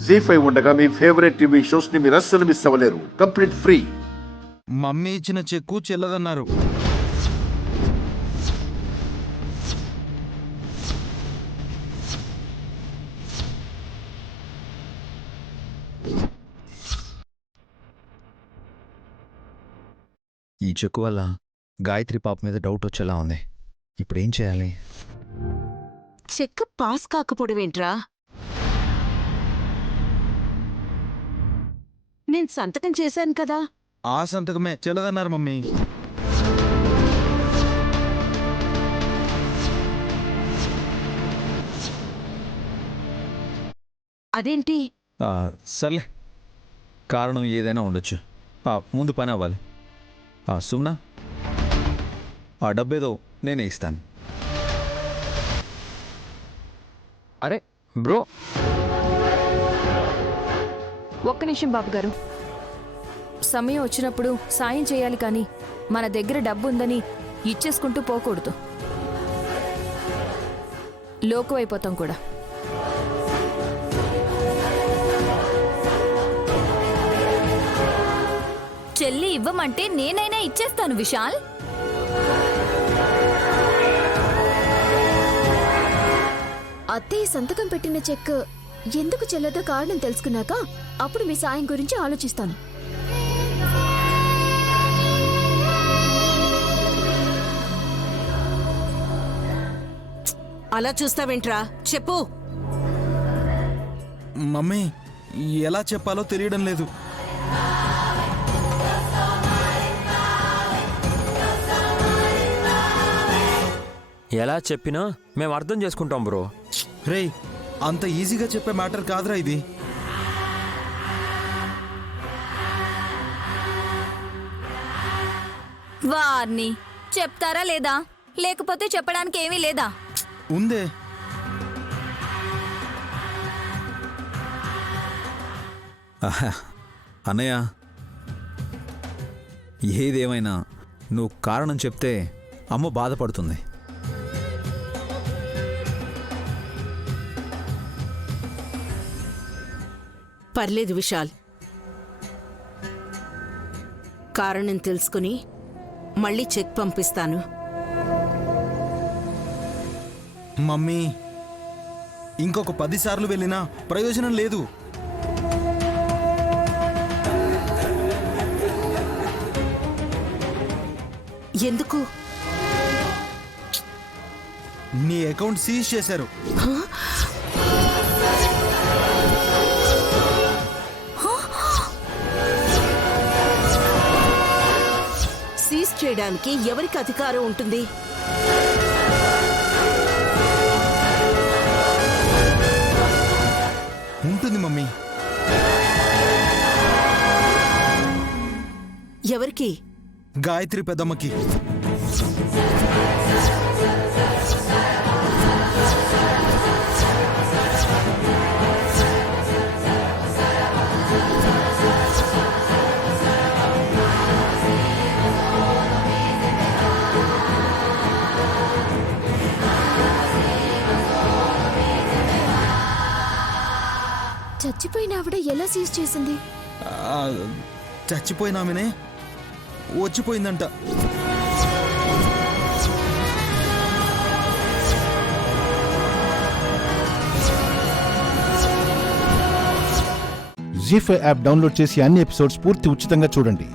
జీ5 ఉండగా మీ favourite TV shows ని మీరు అస్సలు మిస్ అవ్వలేరు. Complete free. మమ్మీ ఇచ్చిన చెక్కు చెల్లదన్నారు. ఈ చెక్కు వల్ల గాయత్రి పాప మీద డౌట్ వచ్చేలా ఉంది. ఇప్పుడేం చేయాలి? చెక్ పాస్ కాకపోవడమేంట్రా? నేను సంతకం చేశాను కదా. ఆ సంతకమే చెల్లదన్నారు మమ్మీ. అదేంటి? సర్లే, కారణం ఏదైనా ఉండొచ్చు. ముందు పని అవ్వాలి. సుమ్నా, ఆ డబ్బేదో నేనే ఇస్తాను. అరే బ్రో, ఒక్క నిమిషం బాబు గారు. సమయం వచ్చినప్పుడు సాయం చేయాలి కానీ మన దగ్గర డబ్బు ఉందని ఇచ్చేసుకుంటూ పోకూడదు. లోకు అయిపోతాం కూడా. చెల్లి ఇవ్వమంటే నేనైనా ఇచ్చేస్తాను విశాల్. అత్తయ్య సంతకం పెట్టిన చెక్ ఎందుకు చెల్లదో కారణం తెలుసుకున్నాక అప్పుడు మీ సాయం గురించి ఆలోచిస్తాను. అలా చూస్తావేంట్రా? చెప్పు. మమ్మీ, ఎలా చెప్పాలో తెలియడం లేదు. ఎలా చెప్పినా మేము అర్థం చేసుకుంటాం బ్రో. రేయ్, అంత ఈజీగా చెప్పే మ్యాటర్ కాదురా ఇది. వారిని చెప్తారా లేదా? లేకపోతే చెప్పడానికి ఏమీ లేదా? ఉందే. అన్నయ్య, ఏదేమైనా నువ్వు కారణం చెప్తే అమ్మ బాధపడుతుంది. పర్లేదు విశాల్, కారణం తెలుసుకుని మళ్ళీ చెక్ పంపిస్తాను. మమ్మీ, ఇంకొక 10 సార్లు వెళ్ళినా ప్రయోజనం లేదు. ఎందుకు? నీ అకౌంట్ సీజ్ చేశారు. సీజ్ చేయడానికి ఎవరికి అధికారం ఉంటుంది? ఉంటుంది మమ్మీ. ఎవరికి? గాయత్రి పెద్దమ్మకి. చచ్చిపోయిన ఆవిడ ఎలా సీజ్ చేసింది? చచ్చిపోయినామెనే వచ్చిపోయిందంట. జీ5 యాప్ డౌన్లోడ్ చేసి అన్ని ఎపిసోడ్స్ పూర్తి ఉచితంగా చూడండి.